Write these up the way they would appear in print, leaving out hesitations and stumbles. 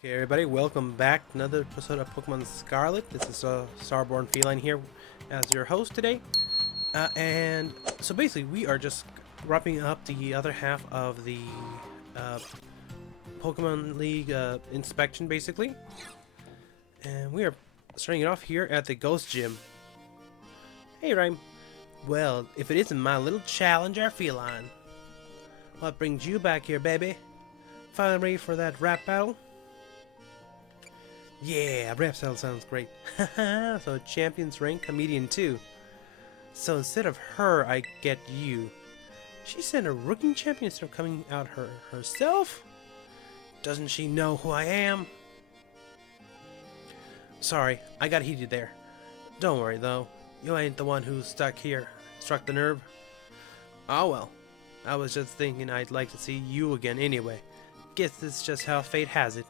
Okay, everybody, welcome back to another episode of Pokemon Scarlet. This is Starborn Feline here as your host today. And so basically, we are just wrapping up the other half of the uh, Pokemon League inspection, basically. And we are starting it off here at the Ghost Gym. Hey, Rhyme. Well, if it isn't my little challenger, Feline. What brings you back here, baby? Finally ready for that rap battle? Yeah, rap battle sounds great. Haha, so champion's rank comedian too. So instead of her, I get you. She sent a rookie champion instead of coming out herself? Doesn't she know who I am? Sorry, I got heated there. Don't worry though, you ain't the one who struck the nerve. Oh well, I was just thinking I'd like to see you again anyway. Guess this is just how fate has it.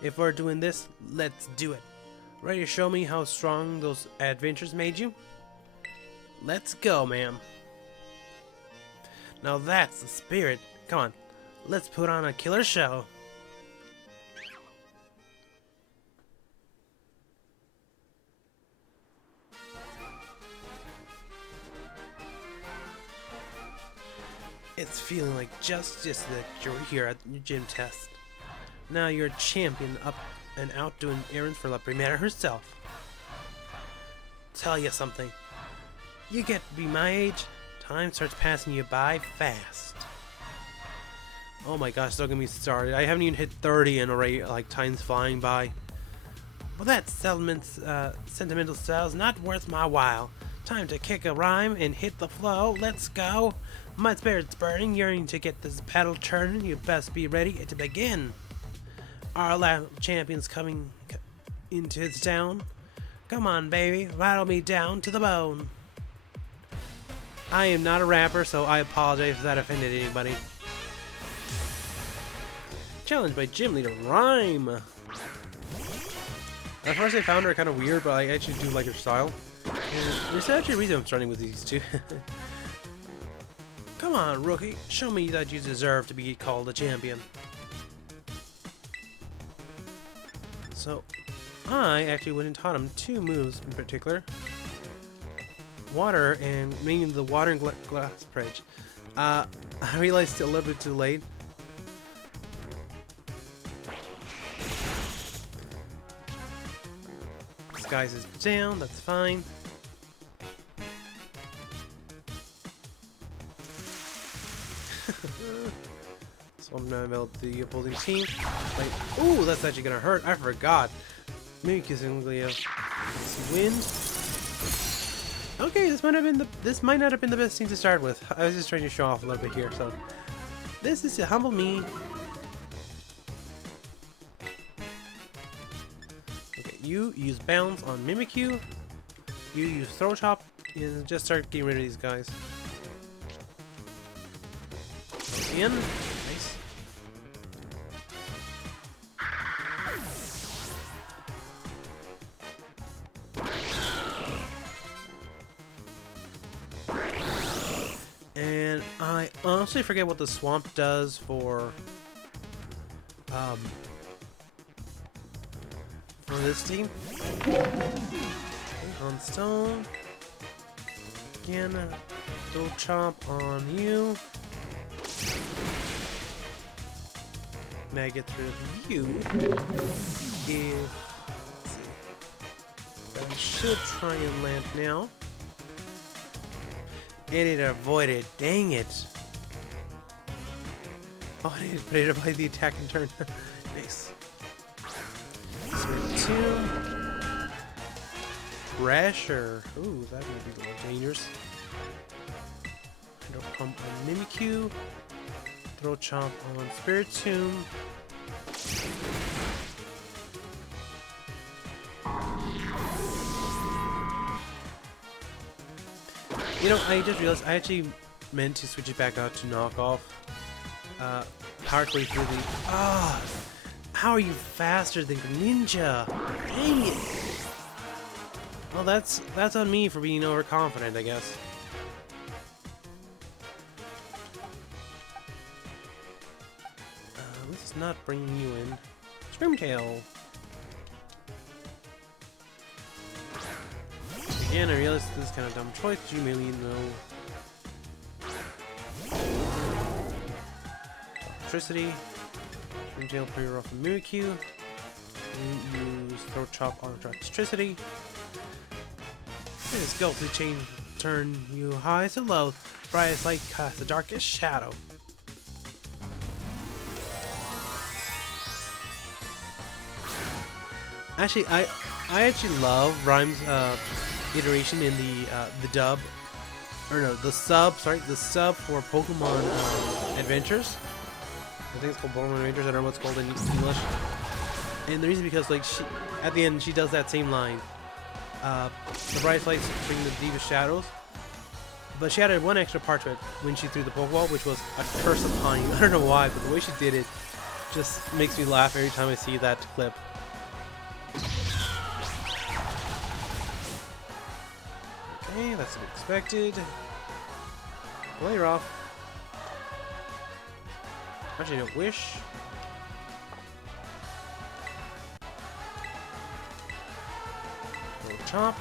If we're doing this, let's do it. Ready to show me how strong those adventures made you? Let's go, ma'am. Now that's the spirit. Come on, let's put on a killer show. It's feeling like just that you're here at your gym test. Now you're a champion up and out doing errands for La Primera herself. Tell you something. You get to be my age, time starts passing you by fast. Oh my gosh, don't get me started. I haven't even hit 30 and already like time's flying by. Well, that sentimental style's not worth my while. Time to kick a rhyme and hit the flow. Let's go. My spirit's burning, yearning to get this battle turning. You best be ready to begin. Our last champion's coming into its town. Come on, baby, rattle me down to the bone. I am not a rapper, so I apologize if that offended anybody. Challenged by Gym Leader Rhyme. At first I found her kind of weird, but I actually do like her style. And there's actually a reason I'm starting with these two. Come on, rookie, show me that you deserve to be called a champion. So, I actually went and taught him two moves in particular. Water and meaning the water and glass bridge. I realized a little bit too late. Disguise is down, that's fine. So I'm gonna build the opposing team. Like, ooh, that's actually gonna hurt. I forgot. Maybe kissing wind. Okay, this might not have been the best team to start with. I was just trying to show off a little bit here. So this is to humble me. Okay, you use bounce on Mimikyu. You use throw chop and just start getting rid of these guys. In. Nice. And I honestly forget what the swamp does for this team. On stone. Again, throw chop on you. May get rid of you. If I should try and land now. And it avoided. Dang it. Oh, I didn't put it by the attack and turn. Nice. Swing 2. Pressure. Ooh, that would be a little dangerous. Hydro Pump on Mimikyu. Throw Chomp on Spiritomb. You know, I just realized I actually meant to switch it back out to knockoff. Partway through the... Ah! How are you faster than Ninja? Dang it! Well, that's on me for being overconfident, I guess. Let's not bring you in. Let's Screamtail. Again, I realize this is kind of a dumb choice, you merely know. Electricity. Screamtail, pretty rough and Mimikyu. You use Throat Chop on electricity. This ghostly chain turn you high to low. Brightest light casts the darkest shadow. Actually, I actually love Rhyme's iteration in the dub, or no, the sub. Sorry, the sub for Pokemon Adventures. I think it's called Pokemon Adventures. I don't know what it's called in English. And the reason because like she, at the end, she does that same line. The brightest lights bring the deepest shadows. But she added one extra part to it when she threw the Pokeball, which was a curse of honey. I don't know why, but the way she did it just makes me laugh every time I see that clip. Okay, that's to be expected. Layer off. Actually, don't wish. Little chop.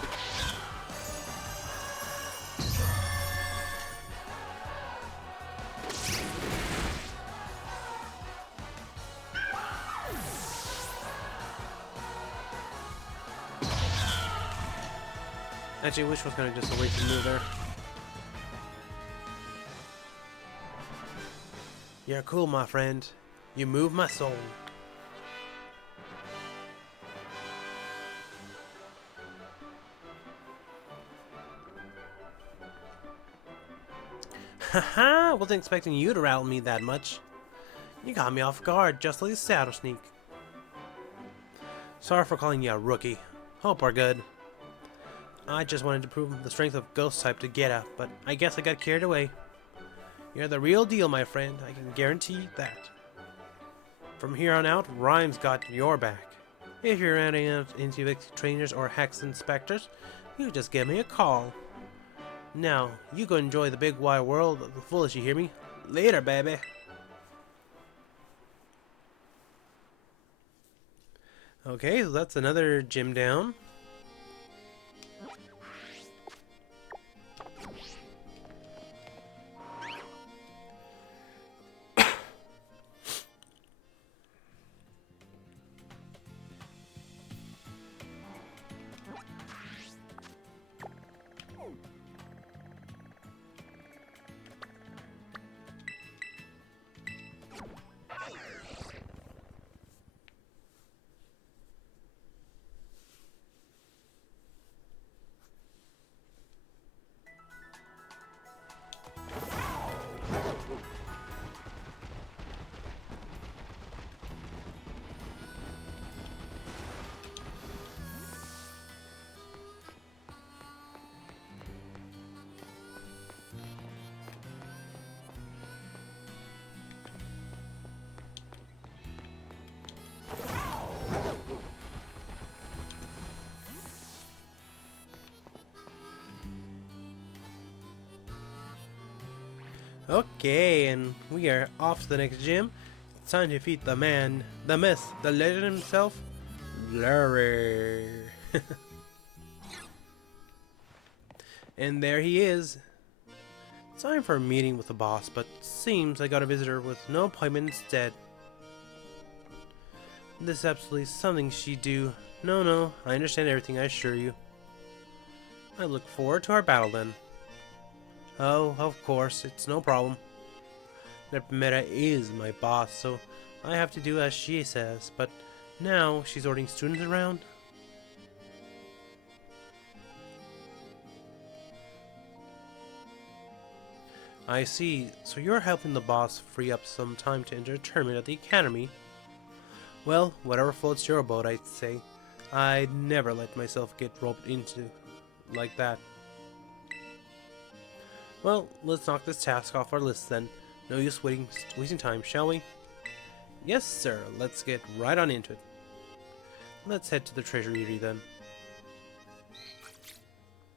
Actually, Wish was kind of just a wasted move there. You're cool, my friend. You move my soul. Haha! Wasn't expecting you to rattle me that much. You got me off guard, just like a Shadow Sneak. Sorry for calling you a rookie. Hope we're good. I just wanted to prove the strength of Ghost type to Geta, but I guess I got carried away. You're the real deal, my friend. I can guarantee that. From here on out, Rhyme's got your back. If you're running out into trainers or hex inspectors, you just give me a call. Now, you go enjoy the big wide world of the foolish, you hear me? Later, baby. Okay, so that's another gym down. Okay, and we are off to the next gym. It's time to defeat the man, the myth, the legend himself, Larry. And there he is. Time for a meeting with the boss, but seems I got a visitor with no appointment instead. This is absolutely something she'd do. No, I understand everything, I assure you. I look forward to our battle then. Oh, of course, it's no problem. Meta is my boss, so I have to do as she says, but now she's ordering students around. I see, so you're helping the boss free up some time to enter a tournament at the academy. Well, whatever floats your boat, I'd say. I'd never let myself get roped into like that. Well, let's knock this task off our list then. No use wasting time, shall we? Yes, sir. Let's get right on into it. Let's head to the treasury then.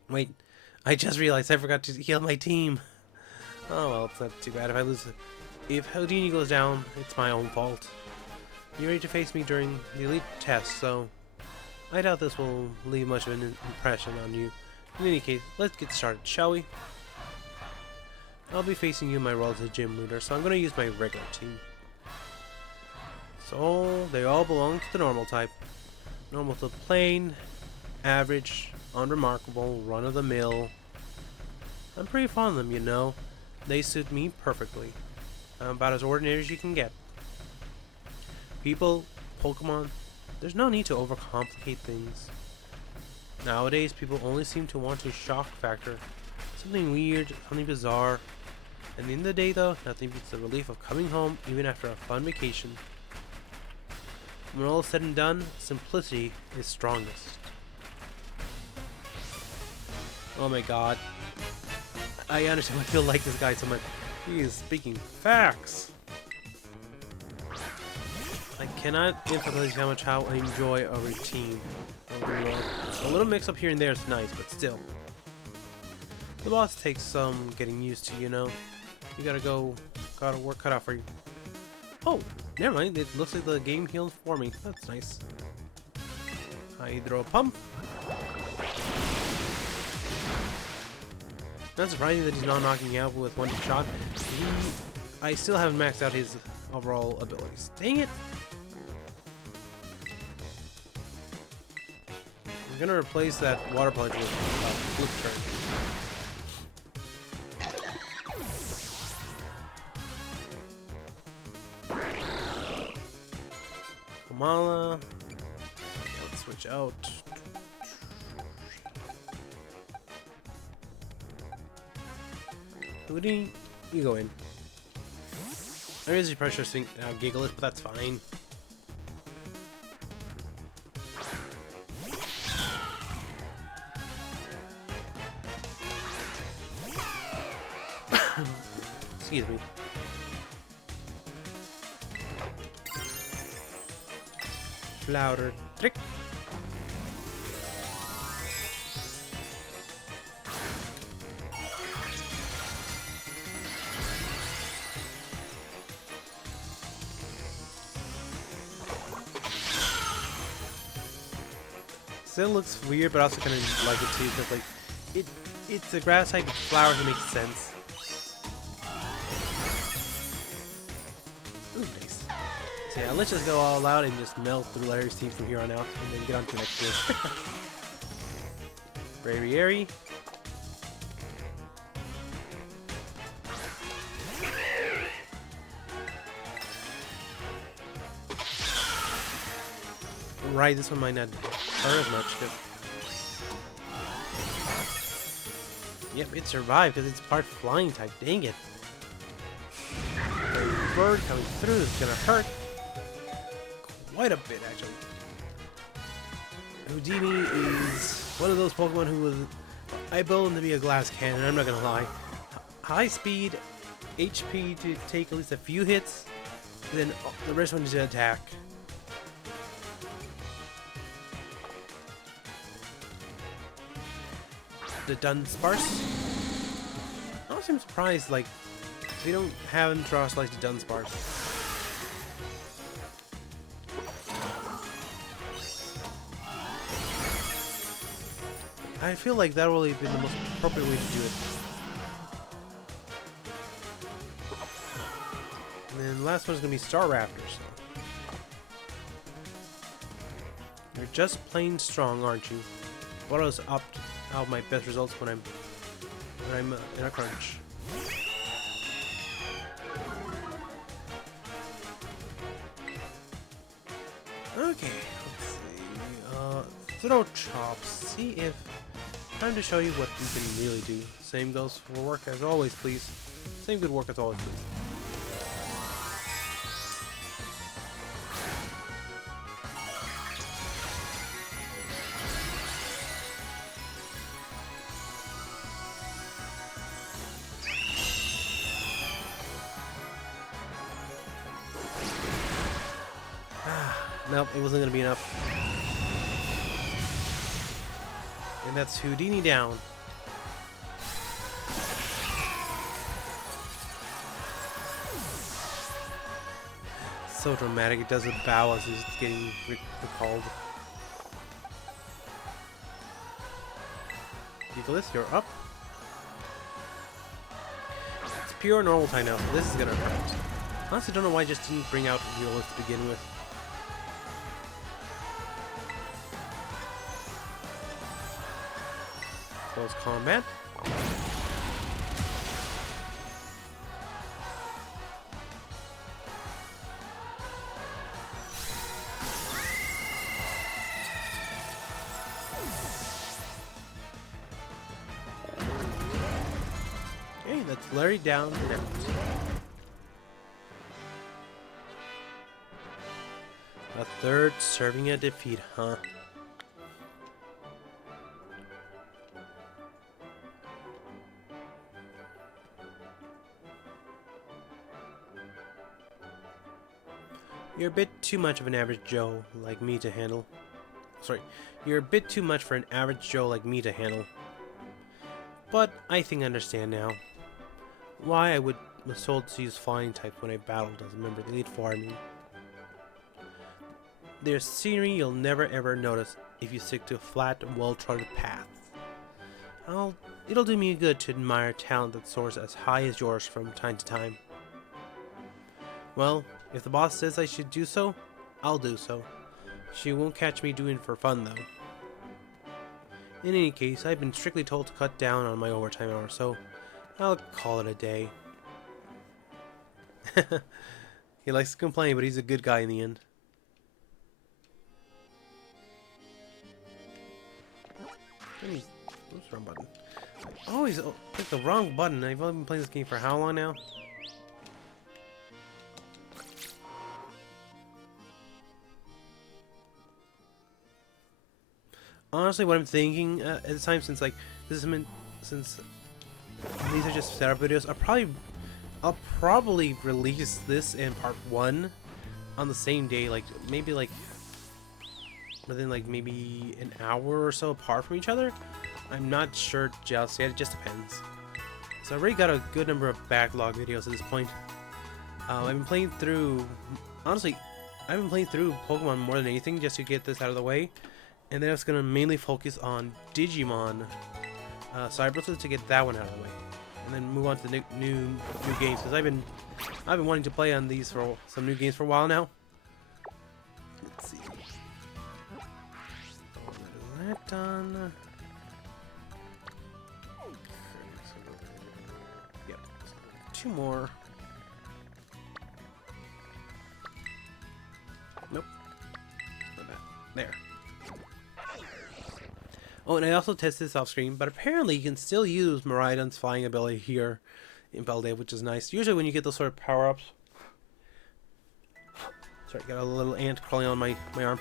Wait, I just realized I forgot to heal my team. Oh well, it's not too bad if I lose. If Houdini goes down, it's my own fault. You're ready to face me during the elite test, so I doubt this will leave much of an impression on you. In any case, let's get started, shall we? I'll be facing you in my role as a gym leader, so I'm going to use my regular team. So, they all belong to the normal type. Normal to plain, average, unremarkable, run-of-the-mill. I'm pretty fond of them, you know. They suit me perfectly. I'm about as ordinary as you can get. People, Pokemon, there's no need to overcomplicate things. Nowadays, people only seem to want a shock factor. Something weird, something bizarre. At the end of the day, though, nothing beats the relief of coming home, even after a fun vacation. When all is said and done, simplicity is strongest. Oh my god. I understand why people like this guy so much. He is speaking facts. I cannot emphasize how I enjoy a routine. A little mix up here and there is nice, but still. The boss takes some getting used to, you know. You gotta work cut out for you. Oh, never mind. It looks like the game healed for me. That's nice. Hydro Pump. Not surprising that he's not knocking me out with one shot. I still haven't maxed out his overall abilities. Dang it! I'm gonna replace that water punch with Blue Current. Kamala. Let's switch out. Hoodie, you go in. There is a pressure sync Gigalith, but that's fine. Excuse me. Flower trick. Still looks weird, but I also kind of like it too, because like it's a grass type with flowers that makes sense. Ooh, nice. So yeah, let's just go all out and just melt through Larry's team from here on out, and then get on to the next one. Braviary. Right, this one might not hurt as much. Yep, it survived because it's part flying type. Dang it. The bird coming through is gonna hurt quite a bit, actually. Houdini is one of those Pokemon who was... I built him to be a glass cannon, I'm not gonna lie. High speed, HP to take at least a few hits, then the rest one is to attack. The Dunsparce. Honestly, I'm surprised, like, we don't have him draw like the Dunsparce. I feel like that would have been the most appropriate way to do it. And then the last one's gonna be Staraptor. So. You're just plain strong, aren't you? What else up? Out my best results when I'm in a crunch. Okay, let's see. Throw chops. See if time to show you what you can really do. Same goes for work as always, please. Same good work as always, please. Nope, it wasn't gonna be enough. And that's Houdini down. so dramatic. It does a bow as he's getting recalled. Nicholas, you're up. It's pure normal time now, so this is gonna hurt. Honestly, don't know why I just didn't bring out Nicholas to begin with. Close combat. Okay, that's Larry down and out. A third serving a defeat, huh? You're a bit too much of an average Joe like me to handle. Sorry, you're a bit too much for an average Joe like me to handle. But I think I understand now why I was told to use flying type when I battled as a member of the Elite Four Army. There's scenery you'll never ever notice if you stick to flat, well-trodden paths. It'll do me good to admire talent that soars as high as yours from time to time. Well, if the boss says I should do so, I'll do so. She won't catch me doing it for fun, though. In any case, I've been strictly told to cut down on my overtime hours, so I'll call it a day. He likes to complain, but he's a good guy in the end. What's the wrong button? I always click the wrong button. I've only been playing this game for how long now? Honestly, what I'm thinking at the time, since like this is since these are just setup videos, I'll probably release this in part 1 on the same day, like maybe like within like maybe an hour or so apart from each other. I'm not sure just yet. It just depends. So I've already got a good number of backlog videos at this point. I've been playing through. Honestly, I've been playing through Pokemon more than anything just to get this out of the way. And then I was going to mainly focus on Digimon Cyber to get that one out of the way, and then move on to the new games, because I've been wanting to play on these for some new games for a while now. Let's see. That done. Yep. 2 more. Nope. Not that. There. Oh, and I also tested this off screen, but apparently you can still use Miraidon's flying ability here in Paldea, which is nice. Usually when you get those sort of power-ups... Sorry, got a little ant crawling on my arm.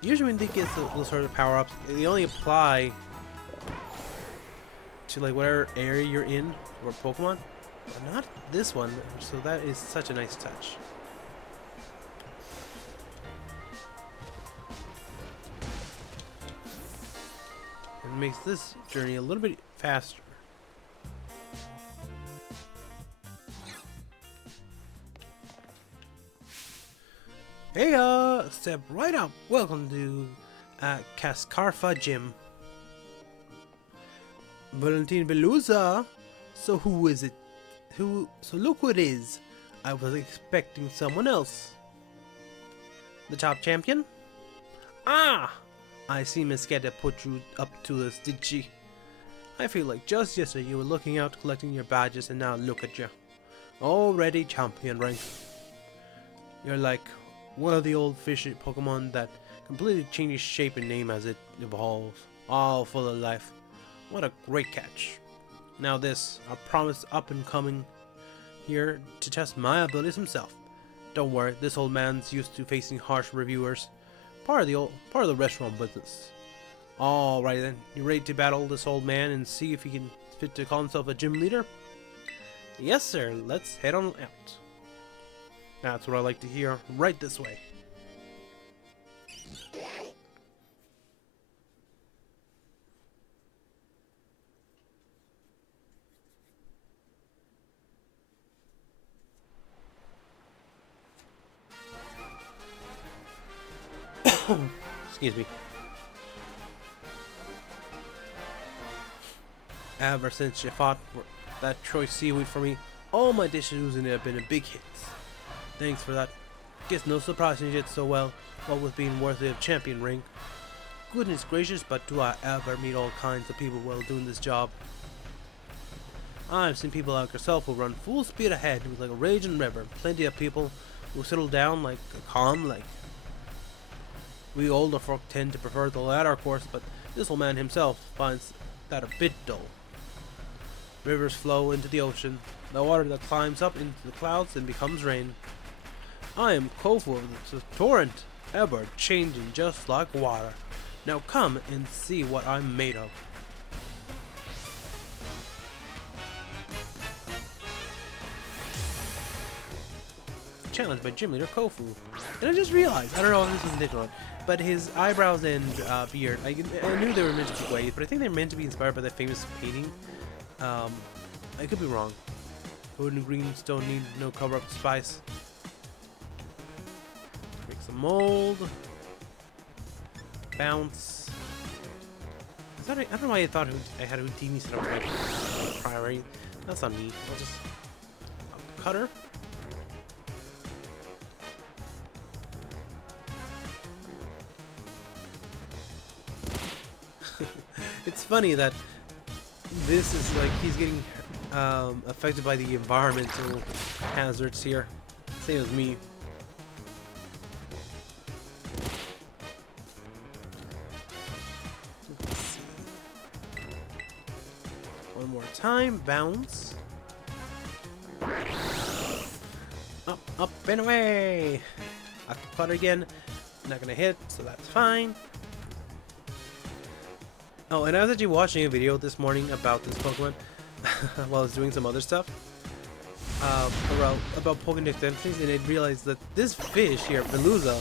Usually when they get those sort of power-ups, they only apply to like whatever area you're in, or Pokemon, but not this one, so that is such a nice touch. And makes this journey a little bit faster. Hey, step right up. Welcome to Cascarfa Gym. Valentin Veluza. So who is it? So look who it is. I was expecting someone else. The top champion? Ah! I see Miss Geta put you up to this, did she? I feel like just yesterday you were looking out collecting your badges, and now look at you. Already champion rank. You're like one of the old fishy Pokemon that completely changes shape and name as it evolves. All full of life. What a great catch. Now this, our promised up and coming here to test my abilities himself. Don't worry, this old man's used to facing harsh reviewers. Part of the restaurant business. Alright then, you ready to battle this old man and see if he can fit to call himself a gym leader? Yes sir, let's head on out. That's what I like to hear, right this way. Excuse me. Ever since you fought for that choice seaweed for me, all my dishes have been a big hit. Thanks for that. Guess no surprise you did so well, what with being worthy of champion rank. Goodness gracious, but do I ever meet all kinds of people while doing this job. I've seen people like yourself who run full speed ahead with like a raging river. Plenty of people who settle down like a calm lake. We older folk tend to prefer the latter course, but this old man himself finds that a bit dull. Rivers flow into the ocean, the water that climbs up into the clouds and becomes rain. I am Kofu of the torrent, ever changing just like water. Now come and see what I'm made of. Challenged by Gym Leader Kofu. And I just realized, I don't know if this was intentional, but his eyebrows and beard, I knew they were meant to be white, but I think they're meant to be inspired by that famous painting. I could be wrong. Wood and greens don't need no cover-up spice. Make some mold. Bounce. I don't know why I thought I had Houdini set up like priority. That's not me. I'll just cutter. It's funny that this is like he's getting affected by the environmental hazards here. Same as me. Let's see. One more time. Bounce. Up, up, and away. I can putt again. Not gonna hit, so that's fine. Oh, and I was actually watching a video this morning about this Pokemon while I was doing some other stuff about Pokemon extensions, and I realized that this fish here, Veluza,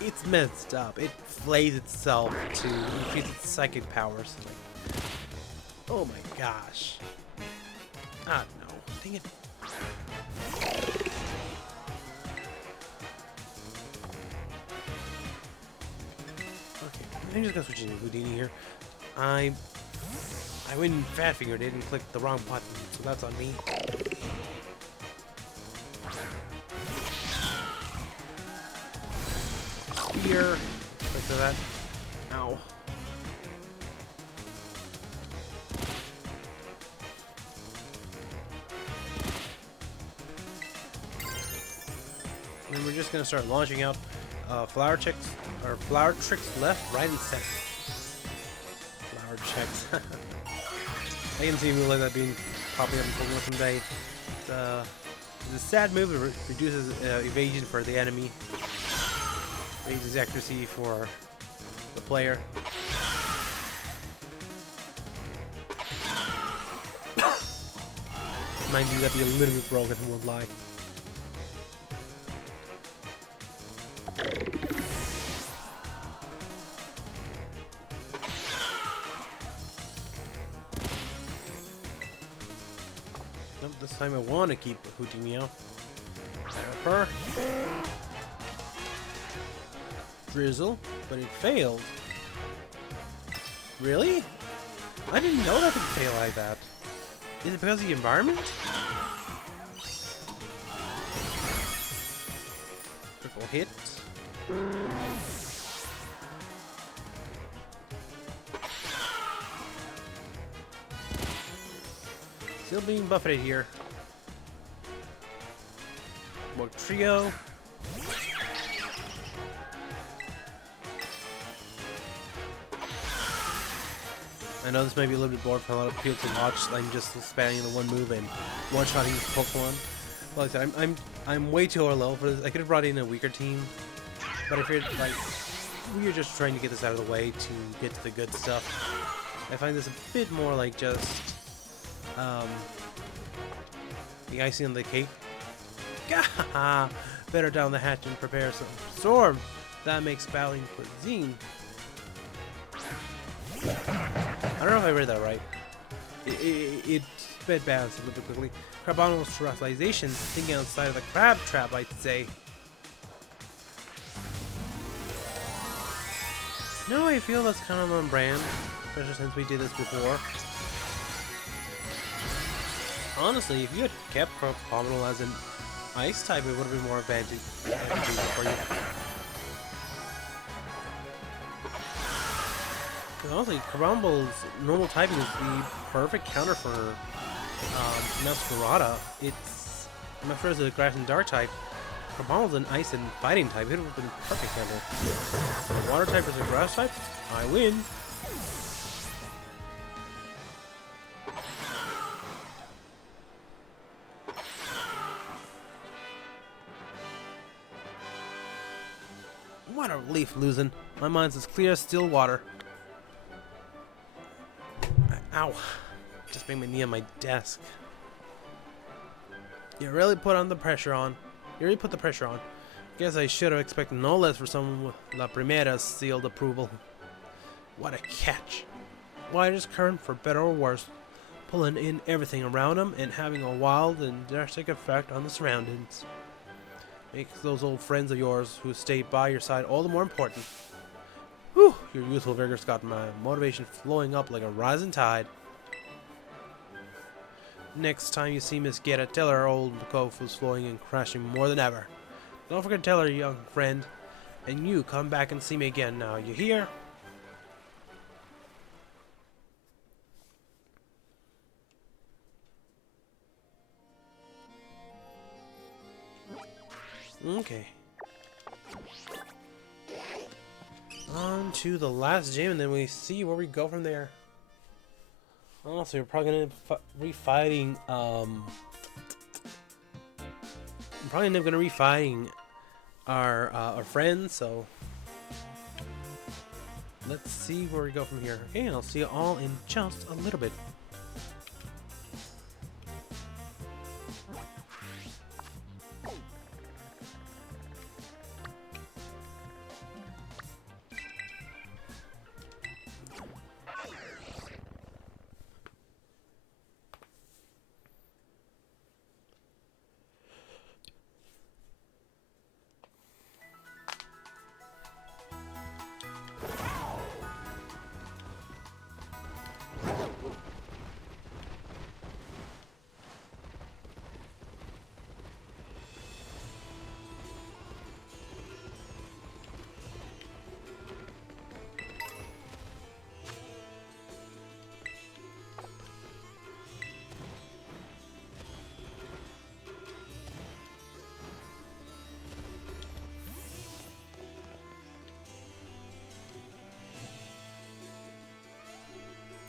it's messed up. It flays itself to increase its psychic powers. Like, oh my gosh. Ah, no. Dang it. Okay, I'm just gonna switch into Houdini here. I went fat fingered it and clicked the wrong button, so that's on me. Here, click to that. Ow. And we're just gonna start launching out flower tricks left, right, and center. Checks. I can see a move like that being popular in Pokemon someday. It's a sad move. It reduces evasion for the enemy, raises accuracy for the player. Mind you, that'd be a little bit broken, I won't lie. This time I want to keep Houdini out. Pepper. Drizzle, but it failed. Really? I didn't know that could fail like that. Is it because of the environment? Triple hit. Still being buffeted here. More trio. I know this may be a little bit boring for a lot of people to watch. I'm just spamming the one move and one-shotting Pokemon. Like I said, I'm way too low for this. I could have brought in a weaker team, but I figured like we are just trying to get this out of the way to get to the good stuff. I find this a bit more like just the icing on the cake. Gah! Better down the hatch and prepare some storm. That makes battling cuisine. I don't know if I read that right. It sped balance a little bit quickly. Carbonal sterilization, thinking outside of the crab trap, I'd say. No, I feel that's kind of on brand, especially since we did this before. Honestly, if you had kept Pokémon as an ice type, it would have been more advantageous for you. Because honestly, Crumble's normal typing is the perfect counter for Masquerada. I'm not sure it's a grass and dark type. Crumble's an ice and fighting type. It would have been perfect counter. Water type versus grass type, I win. What a relief losing. My mind's as clear as still water. Ow. Just made my knee on my desk. You really put the pressure on. Guess I should have expected no less for someone with La Primera's sealed approval. What a catch. Widest current for better or worse. Pulling in everything around him and having a wild and drastic effect on the surroundings. Makes those old friends of yours who stay by your side all the more important. Whew, your youthful vigor's got my motivation flowing up like a rising tide. Next time you see Miss Guetta, tell her old cove was flowing and crashing more than ever. Don't forget to tell her, young friend. And you come back and see me again now, you hear? Okay. On to the last gym, and then we see where we go from there. Honestly, we're probably gonna be fighting. I'm probably never gonna be fighting our friends. So let's see where we go from here. Okay, and I'll see you all in just a little bit.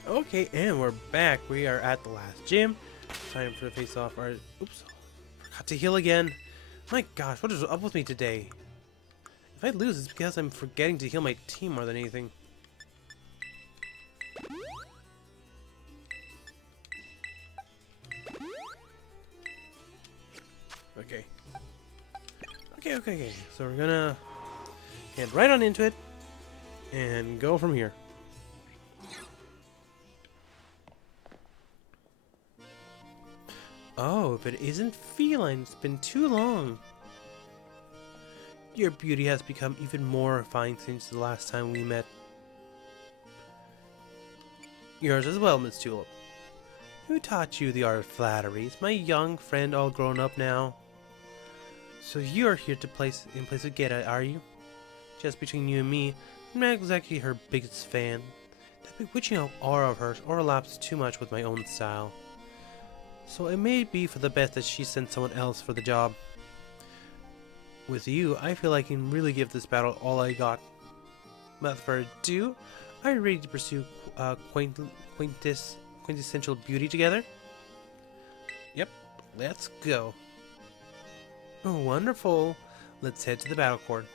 Okay, and we're back. We are at the last gym. Time for the face-off. Alright, oops. Forgot to heal again. My gosh, what is up with me today? If I lose, it's because I'm forgetting to heal my team more than anything. Okay. Okay. So we're gonna head right on into it and go from here. Oh, if it isn't Feline, it's been too long. Your beauty has become even more refined since the last time we met. Yours as well, Miss Tulip. Who taught you the art of flattery? Is my young friend all grown up now? So you're here to in place of Guetta, are you? Just between you and me, I'm not exactly her biggest fan. That bewitching aura of hers overlaps too much with my own style. So it may be for the best that she sent someone else for the job. With you, I feel I can really give this battle all I got. Without further ado, are you ready to pursue quintessential beauty together? Yep, let's go. Oh, wonderful. Let's head to the battle court.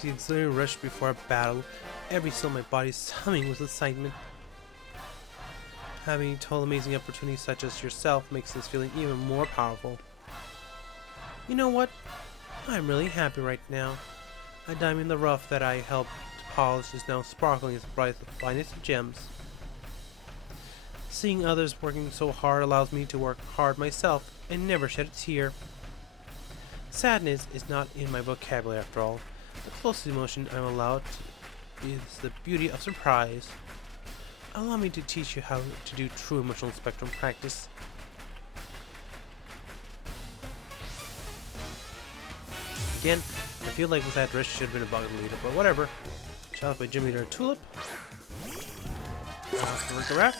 The exhilarating rush before a battle. Every cell in my body is humming with excitement. Having total amazing opportunities such as yourself makes this feeling even more powerful. You know what? I'm really happy right now. A diamond in the rough that I helped polish is now sparkling as bright as the finest of gems. Seeing others working so hard allows me to work hard myself and never shed a tear. Sadness is not in my vocabulary after all. The closest emotion I'm allowed is the beauty of surprise. Allow me to teach you how to do true emotional spectrum practice. Again, I feel like with that dress should have been a bug leader, but whatever. Shout out by Gym Leader Tulip. The raft.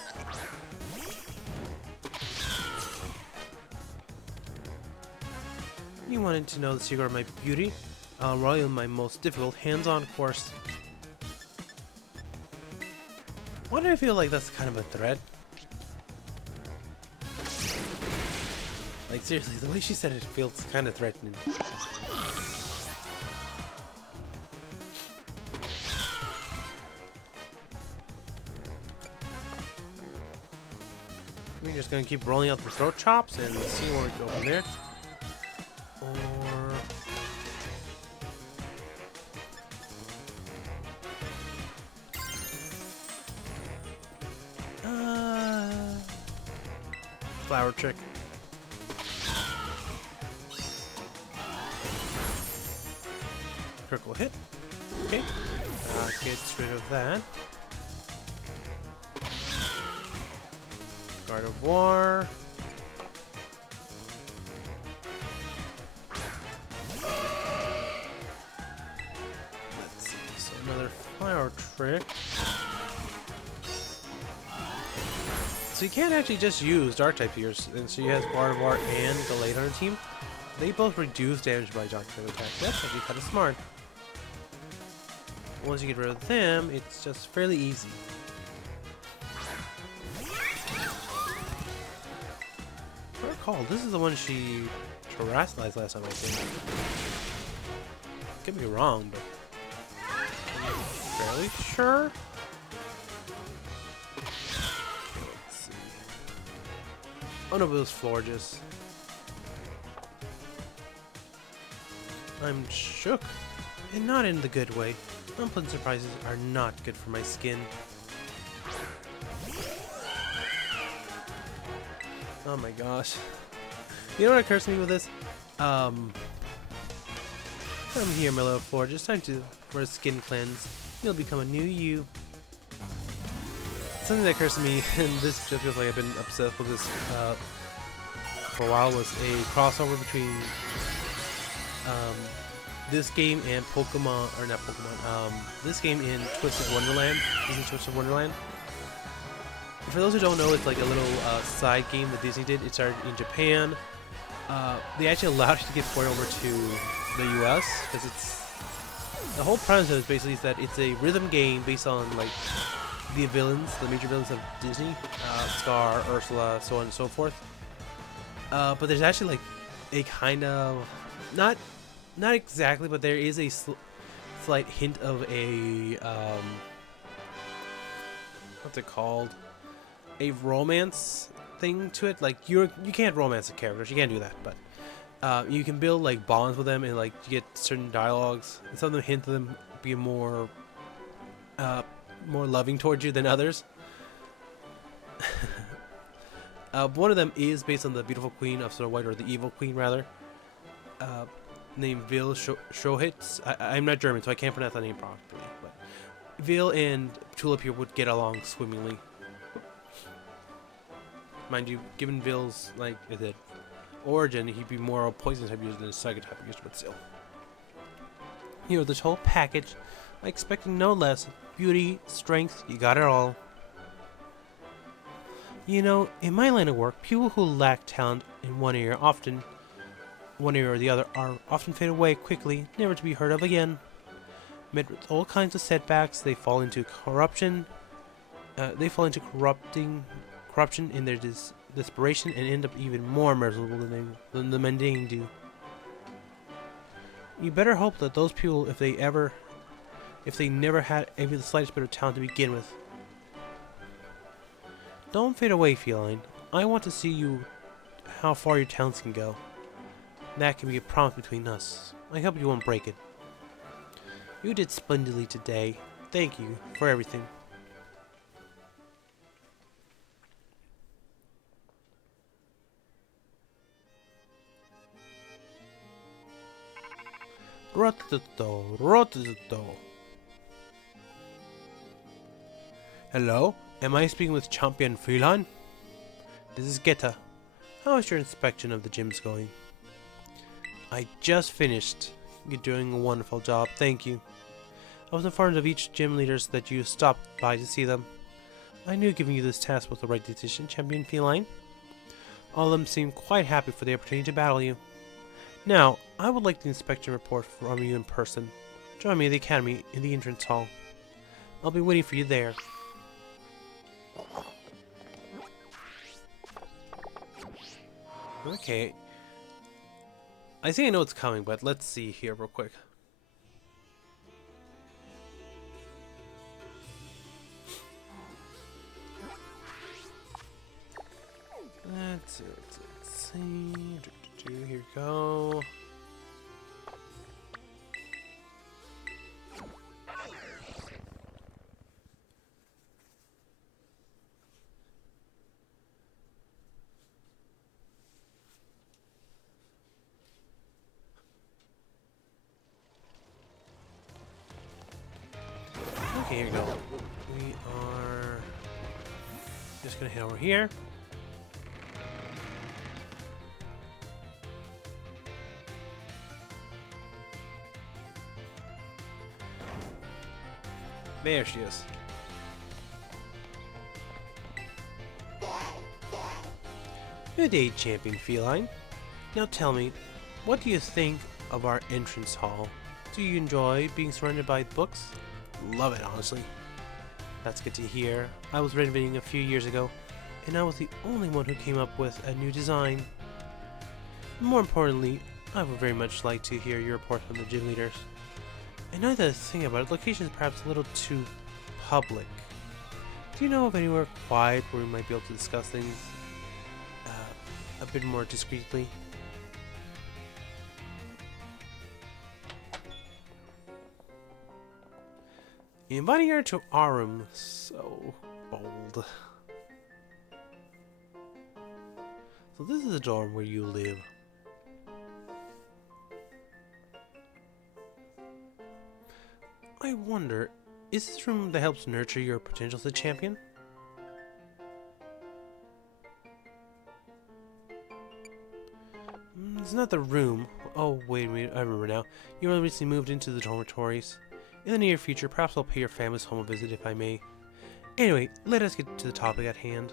You wanted to know the secret of my beauty? I'll roll you my most difficult hands-on course. Why do I feel like that's kind of a threat? Like seriously, the way she said it feels kind of threatening. We're just gonna keep rolling out the throat chops and see where we go from there. Or flower trick. Critical hit. Okay. Get rid of that. Guard of War. Let's see. So another flower trick. So you can't actually just use Dark type here, and she has Guard of War and Delayed on her team. They both reduce damage by Dark type attacks. That's actually kind of smart. Once you get rid of them, it's just fairly easy. If I recall, this is the one she terrestrialized last time, I think. Get me wrong, but I'm fairly sure. Let's see. Oh no, but it was Florges. I'm shook, and not in the good way. Unpleasant surprises are not good for my skin. Oh my gosh. You know what occurs to me with this? Come here, my little Forge. It's time for a skin cleanse. You'll become a new you. Something that occurs to me, and this just feels like I've been obsessed with this for a while, was a crossover between this game and Pokemon, or not Pokemon, this game in Twisted Wonderland. Isn't Twisted Wonderland? For those who don't know, it's like a little side game that Disney did. It started in Japan. They actually allowed it to get ported over to the US, because it's... The whole premise of it basically is that it's a rhythm game based on, like, the villains, the major villains of Disney. Scar, Ursula, so on and so forth. But there's actually, like, a kind of... Not exactly, but there is a slight hint of a... what's it called? A romance thing to it. Like you can't romance the characters, you can't do that, but you can build like bonds with them, and like you get certain dialogues, and some of them hint to them being more loving towards you than others. One of them is based on the beautiful queen of Snow White, or the evil queen rather, named Vil Shohitz. I'm not German, so I can't pronounce that name properly, but Vil and Tulip here would get along swimmingly. Mind you, given Vil's like origin, he'd be more a poison type user than a psychic type user, but still. You know, this whole package, I expected no less. Beauty, strength, you got it all. You know, in my line of work, people who lack talent in one area or the other are often fade away quickly, never to be heard of again. Met with all kinds of setbacks, they fall into corruption. Corruption in their desperation, and end up even more miserable than the mundane do. You better hope that those people, if they never had even the slightest bit of talent to begin with. Don't fade away, Feline. I want to see how far your talents can go. That can be a promise between us. I hope you won't break it. You did splendidly today. Thank you for everything. Rototo. Hello, am I speaking with Champion Feline? This is Geta. How is your inspection of the gyms going? I just finished. You're doing a wonderful job, thank you. I was informed of each gym leaders that you stopped by to see them. I knew giving you this task was the right decision, Champion Feline. All of them seemed quite happy for the opportunity to battle you. Now, I would like the inspection report from you in person. Join me at the academy in the entrance hall. I'll be waiting for you there. Okay. I think I know what's coming, but let's see here real quick. Let's see. Here we go. Okay, here we go. We are just gonna head over here. There she is. Good day, Champion Feline. Now tell me, what do you think of our entrance hall? Do you enjoy being surrounded by books? Love it, honestly. That's good to hear. I was renovating a few years ago, and I was the only one who came up with a new design. More importantly, I would very much like to hear your report on the gym leaders. And now that I think about it, location is perhaps a little too public. Do you know of anywhere quiet where we might be able to discuss things a bit more discreetly? Inviting her to our room, so bold. So this is the dorm where you live. I wonder, is this room that helps nurture your potential as a champion? It's not the room. Oh, wait a minute, I remember now. You only recently moved into the dormitories. In the near future, perhaps I'll pay your family's home a visit if I may. Anyway, let us get to the topic at hand.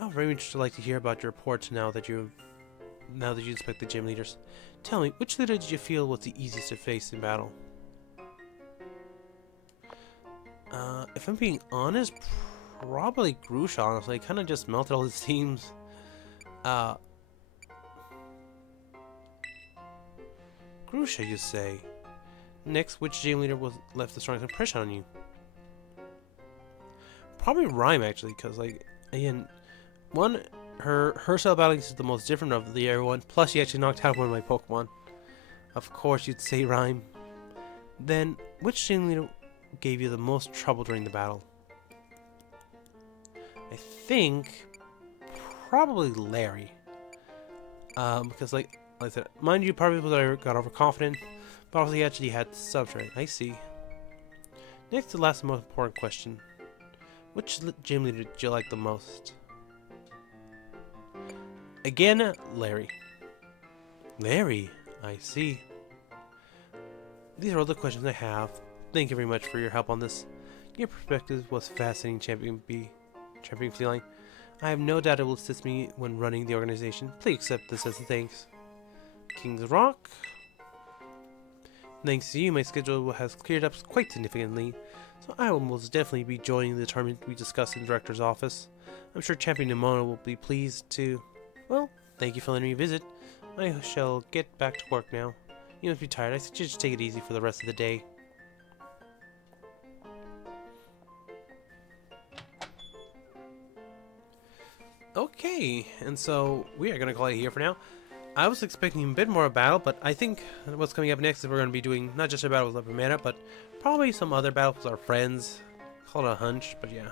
I'd very much like to hear about your reports now that you inspect the gym leaders. Tell me, which leader did you feel was the easiest to face in battle? If I'm being honest, probably Grusha, honestly. Kind of just melted all his teams. Grusha, you say? Next, which gym leader left the strongest impression on you? Probably Rhyme, actually, because, like, again, one, her style battling is the most different of the everyone, plus she actually knocked out one of my Pokemon. Of course, you'd say Rhyme. Then, which gym leader gave you the most trouble during the battle? I think probably Larry. Because like I said, mind you, probably because I got overconfident, but also he actually had substrate. I see. Next to the last and most important question. Which gym leader did you like the most? Again, Larry. Larry, I see. These are all the questions I have. Thank you very much for your help on this. Your perspective was fascinating, Champion Feline. I have no doubt it will assist me when running the organization. Please accept this as a thanks. King's Rock. Thanks to you, my schedule has cleared up quite significantly, so I will most definitely be joining the tournament we discussed in the director's office. I'm sure Champion Nimona will be pleased to. Well, thank you for letting me visit. I shall get back to work now. You must be tired. I suggest you take it easy for the rest of the day. Okay, and so we are going to call it here for now. I was expecting a bit more of a battle, but I think what's coming up next is we're going to be doing not just a battle with Upper Mana, but probably some other battles with our friends. Call it a hunch, but yeah.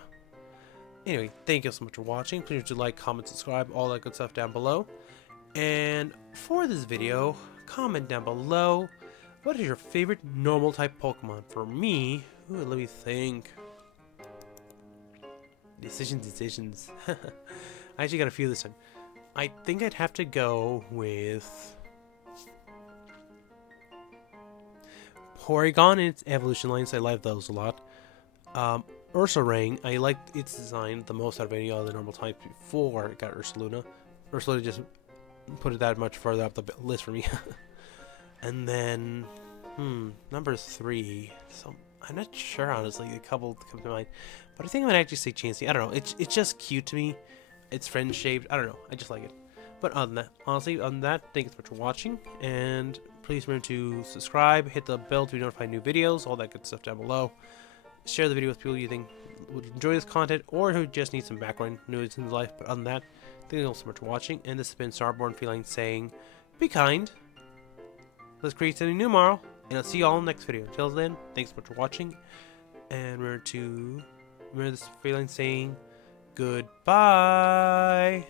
Anyway, thank you so much for watching. Please do like, comment, subscribe, all that good stuff down below. And for this video, comment down below What is your favorite normal type Pokemon? For me, ooh, let me think. Decisions. I actually got a few this time. I think I'd have to go with Porygon and its evolution lines. I like those a lot. Ursaring, I liked its design the most out of any other normal type before it got Ursaluna. Ursaluna just put it that much further up the list for me. And then, number 3. So I'm not sure, honestly. A couple come to mind, but I think I might actually say Chansey. I don't know. It's just cute to me. It's friend shaped. I don't know. I just like it. But honestly, on that, thank you so much for watching, and please remember to subscribe, hit the bell to be notified of new videos, all that good stuff down below. Share the video with people you think would enjoy this content, or who just need some background news in their life. But other than that, thank you all so much for watching, and this has been Starborn Feline saying, be kind, let's create something new tomorrow, and I'll see you all in the next video. Until then, thanks so much for watching, and remember this Feline saying, goodbye.